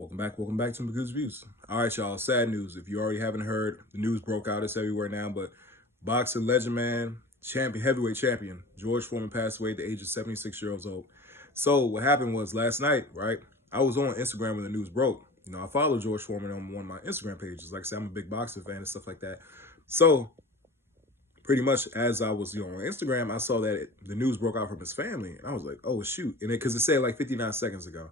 Welcome back to Magoo's Views. All right, y'all, sad news. If you already haven't heard, the news broke out. It's everywhere now, but boxing legend, man, heavyweight champion, George Foreman passed away at the age of 76 years old. So what happened was last night, right, I was on Instagram when the news broke. You know, I follow George Foreman on one of my Instagram pages. Like I said, I'm a big boxing fan and stuff like that. So pretty much as I was, on Instagram, I saw that the news broke out from his family. And I was like, oh, shoot. And because it said like 59 seconds ago.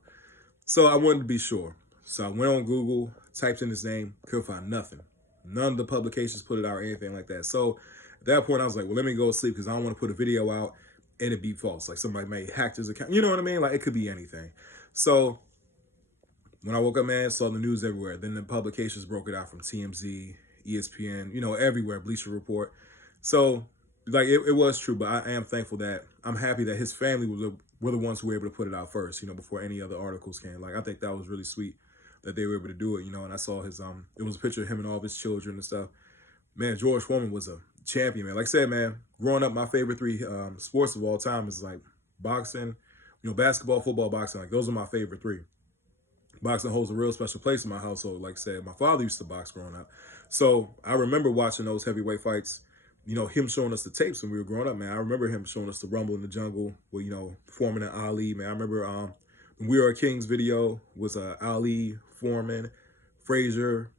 So I wanted to be sure. So I went on Google, typed in his name, couldn't find nothing. None of the publications put it out or anything like that. So at that point, I was like, well, let me go to sleep because I don't want to put a video out and it be false. Like somebody may hack his account. You know what I mean? Like it could be anything. So when I woke up, man, saw the news everywhere. Then the publications broke it out from TMZ, ESPN, everywhere, Bleacher Report. So like it was true, but I am thankful that I'm happy that his family were the ones who were able to put it out first, before any other articles came. Like I think that was really sweet that they were able to do it, and I saw his it was a picture of him and all of his children and stuff. Man, George Foreman was a champion, man. Like I said, man, growing up, my favorite three sports of all time is like boxing, basketball, football, boxing. Like those are my favorite three. Boxing holds a real special place in my household. Like I said, my father used to box growing up. So I remember watching those heavyweight fights, him showing us the tapes when we were growing up, man. I remember him showing us the Rumble in the Jungle with, Foreman and Ali, man. I remember when We Are Kings video was Ali, Foreman, Frazier,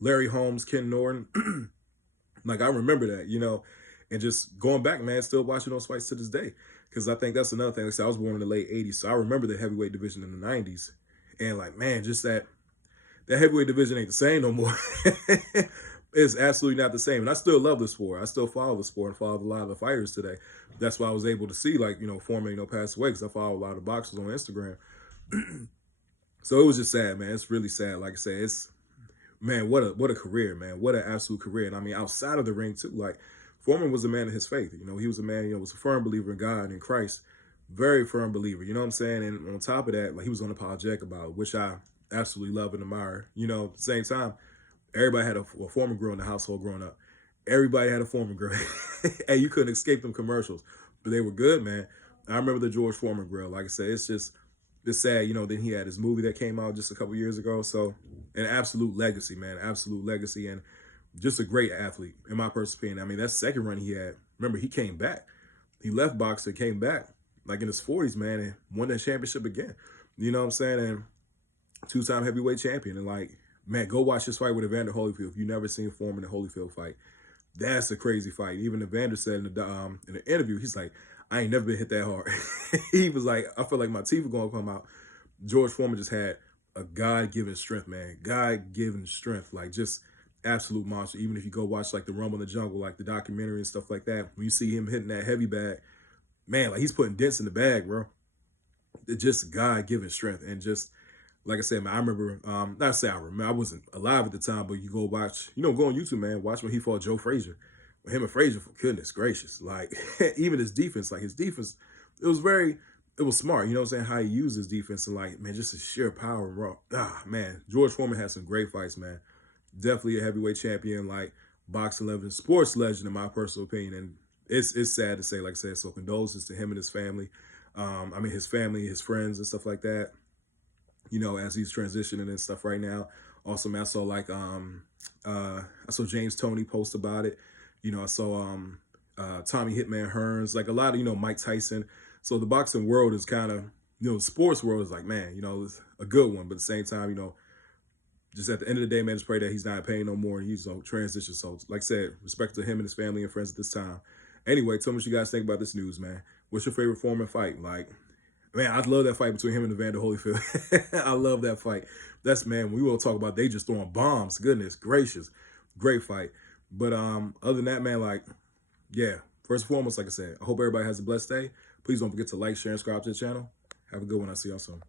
Larry Holmes, Ken Norton. Like, I remember that, and just going back, man, still watching those fights to this day. Because I think that's another thing. Like I said, I was born in the late 80s, so I remember the heavyweight division in the 90s. And, like, man, just that heavyweight division ain't the same no more. It's absolutely not the same. And I still love the sport. I still follow the sport and follow a lot of the fighters today. That's why I was able to see, like, Foreman, pass away, because I follow a lot of boxers on Instagram. So it was just sad, man. It's really sad. Like I said, it's, man, what a career, man. What an absolute career. And I mean, outside of the ring, too, like, Foreman was a man of his faith. He was a man, was a firm believer in God and Christ. Very firm believer, you know what I'm saying? And on top of that, like, he was unapologetic about it, which I absolutely love and admire. At the same time, everybody had a Foreman grill in the household growing up. Everybody had a Foreman grill. And you couldn't escape them commercials. But they were good, man. I remember the George Foreman grill. Like I said, it's sad, then he had his movie that came out just a couple years ago. So an absolute legacy, man. Absolute legacy. And just a great athlete, in my personal opinion. I mean, that second run he had, remember, he came back. He left boxing, came back, like in his 40s, man, and won that championship again. You know what I'm saying? And two-time heavyweight champion. And, like, man, go watch this fight with Evander Holyfield. If you've never seen Foreman and Holyfield fight, that's a crazy fight. Even Evander said in the interview, he's like, I ain't never been hit that hard. He was like, I feel like my teeth are going to come out. George Foreman just had a God-given strength, man. God-given strength. Like, just absolute monster. Even if you go watch, like, the Rumble in the Jungle, like the documentary and stuff like that, when you see him hitting that heavy bag, man, like, he's putting dents in the bag, bro. It's just God-given strength. And just, like I said, man, I remember, not say I remember, I wasn't alive at the time, but you go watch, go on YouTube, man, watch when he fought Joe Frazier. Him and Frazier, for goodness gracious. Like, even his defense, it was smart, you know what I'm saying, how he used his defense, and, like, man, just his sheer power and raw. Man, George Foreman had some great fights, man. Definitely a heavyweight champion, like, boxing legend, sports legend, in my personal opinion. And it's sad to say, like I said, so condolences to him and his family. I mean, his family, his friends and stuff like that, as he's transitioning and stuff right now. Also, man, I saw, like, I saw James Toney post about it. I saw Tommy Hitman Hearns, like a lot of, Mike Tyson. So the boxing world is kind of, the sports world is like, man, it's a good one. But at the same time, just at the end of the day, man, just pray that he's not in pain no more and he's transition. So, like I said, respect to him and his family and friends at this time. Anyway, tell me what you guys think about this news, man. What's your favorite Foreman fight? Like, man, I love that fight between him and Evander Holyfield. I love that fight. That's, man, we will talk about they just throwing bombs. Goodness gracious. Great fight. But other than that, man, like, yeah, first and foremost, like I said, I hope everybody has a blessed day. Please don't forget to like, share, and subscribe to the channel. Have a good one. I'll see y'all soon.